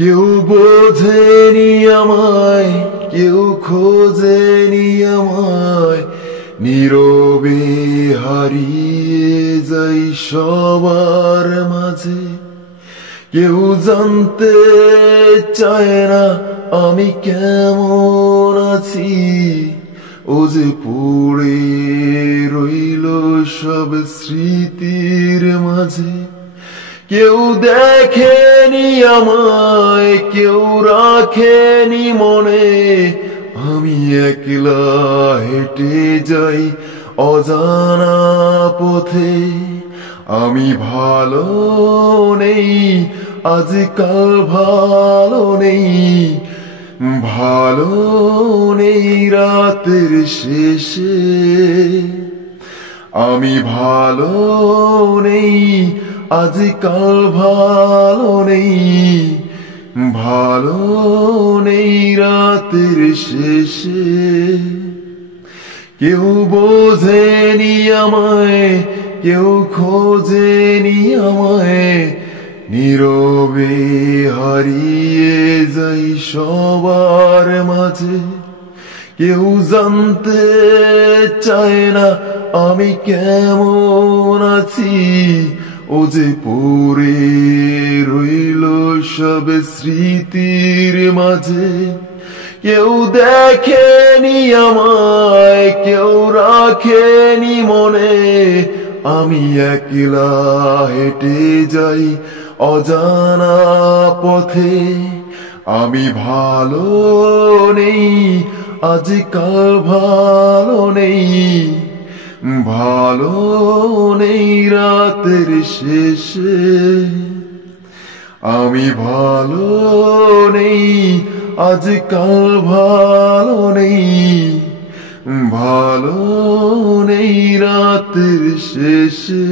কেউ বোঝেনি আমায়, কেউ খোঁজেনি আমায়, নীরবে হারিয়ে যাই সবার মাঝে। কেউ জানতে চায় না আমি কেমন আছি, ও যে পড়ে রইল সব স্মৃতির মাঝে। কেউ দেখেনি আমায়, কেউ রাখেনি মনে, আমি একলা হেঁটে যাই অজানা পথে। আমি ভালো নেই, আজকাল ভালো নেই, ভালো নেই রাতের শেষে। আমি ভালো নেই, আজকাল ভালো নেই, ভালো নেই রাতের শেষে। কেউ বোঝেনি আমায়, কেউ খোঁজেনি আমায়, নীরবে হারিয়ে যাই সবার মাঝে। কেউ জানতে চায় না আমি কেমন আছি, ও যে পড়ে রইল সব স্মৃতির মাঝে। কেউ দেখেনি আমায়, কেউ রাখেনি মনে, আমি একলা হেঁটে যাই অজানা পথে। আমি ভালো নেই, আজকাল ভালো নেই, ভালো নেই রাতের শেষে। আমি ভালো নেই, আজকাল ভালো নেই, ভালো নেই রাতের শেষে।